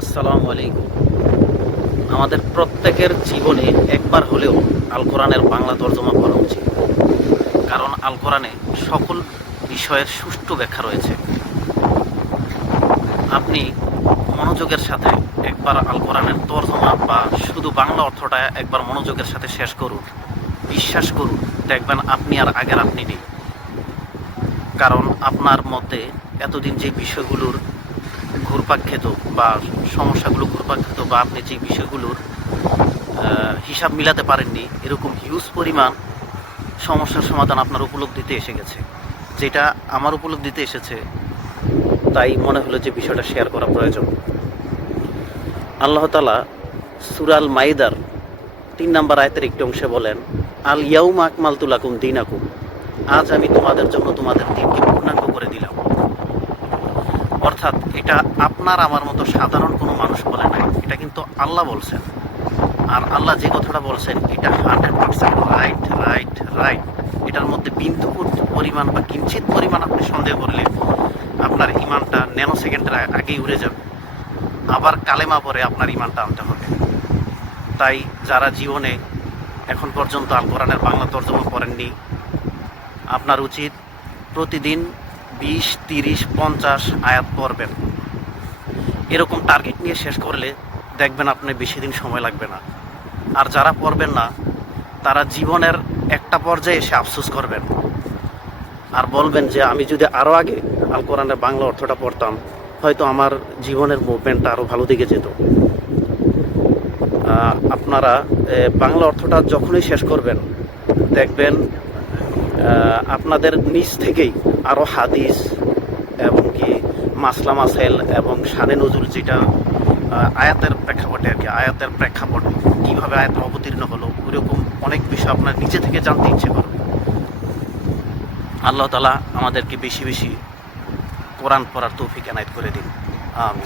আসসালামু আলাইকুম। আমাদের প্রত্যেকের জীবনে একবার হলেও আল কোরআনের বাংলা তর্জমা করা উচিত। কারণ আল কোরআনে সকল বিষয়ের সুষ্ঠু ব্যাখ্যা রয়েছে। আপনি মনোযোগের সাথে একবার আল কোরআনের তর্জমা বা শুধু বাংলা অর্থটা একবার মনোযোগের সাথে শেষ করুন, বিশ্বাস করুন, দেখবেন আপনি আর আগের আপনি নেই। কারণ আপনার মধ্যে এতদিন যে বিষয়গুলোর ঘুরপাক বা সমস্যাগুলো ঘুরপাক বা আপনি যে বিষয়গুলোর হিসাব মিলাতে পারেননি, এরকম হিউজ পরিমাণ সমস্যার সমাধান আপনার উপলব্ধিতে এসে গেছে। যেটা আমার উপলব্ধিতে এসেছে, তাই মনে হলো যে বিষয়টা শেয়ার করা প্রয়োজন। আল্লাহ তালা সুরাল মাইদার তিন নাম্বার আয়তের একটি অংশে বলেন আল ইয়াউম আকমাল তুলাকুম দিন আকুম আজ আমি তোমাদের জন্য তোমাদের দিনকে এটা আপনার আমার মতো সাধারণ কোনো মানুষ বলে নাই। এটা কিন্তু আল্লাহ বলছেন। আর আল্লাহ যে কথাটা বলছেন, এটা hundred percent right right right এটার মধ্যে বিন্দু পরিমাণ বা কিঞ্চিত পরিমাণ আপনি সন্দেহ করলে আপনার ইমানটা ন্যানো সেকেন্ডের আগেই উড়ে যাবে। আবার কালেমা পরে আপনার ইমানটা আনতে হবে। তাই যারা জীবনে এখন পর্যন্ত আল কোরআনের বাংলা তর্জমা করেননি আপনার উচিত প্রতিদিন বিশ, তিরিশ, পঞ্চাশ আয়াত পড়বেন। এরকম টার্গেট নিয়ে শেষ করলে দেখবেন আপনি বেশি দিন সময় লাগবে না। আর যারা পড়বেন না, তারা জীবনের একটা পর্যায়ে এসে আফসোস করবেন। আর বলবেন যে, আমি যদি আরও আগে আল কোরআনের বাংলা অর্থটা পড়তাম, হয়তো আমার জীবনের মুভমেন্টটা আরও ভালো দিকে যেত। আপনারা বাংলা অর্থটা যখনই শেষ করবেন, দেখবেন আপনাদের নিজ থেকেই আরও হাদিস এবং কি মাসলা মাসাইল এবং সানে নজরুল যেটা আয়াতের প্রেক্ষাপটে আর কি, আয়াতের প্রেক্ষাপট, কীভাবে আয়াত অবতীর্ণ হলো, ওইরকম অনেক বিষয় আপনার নিজে থেকে জানতে ইচ্ছে করবে। আল্লাহ তালা আমাদেরকে বেশি বেশি কোরআন পড়ার তৌফিক এনায়ত করে দিন। আমি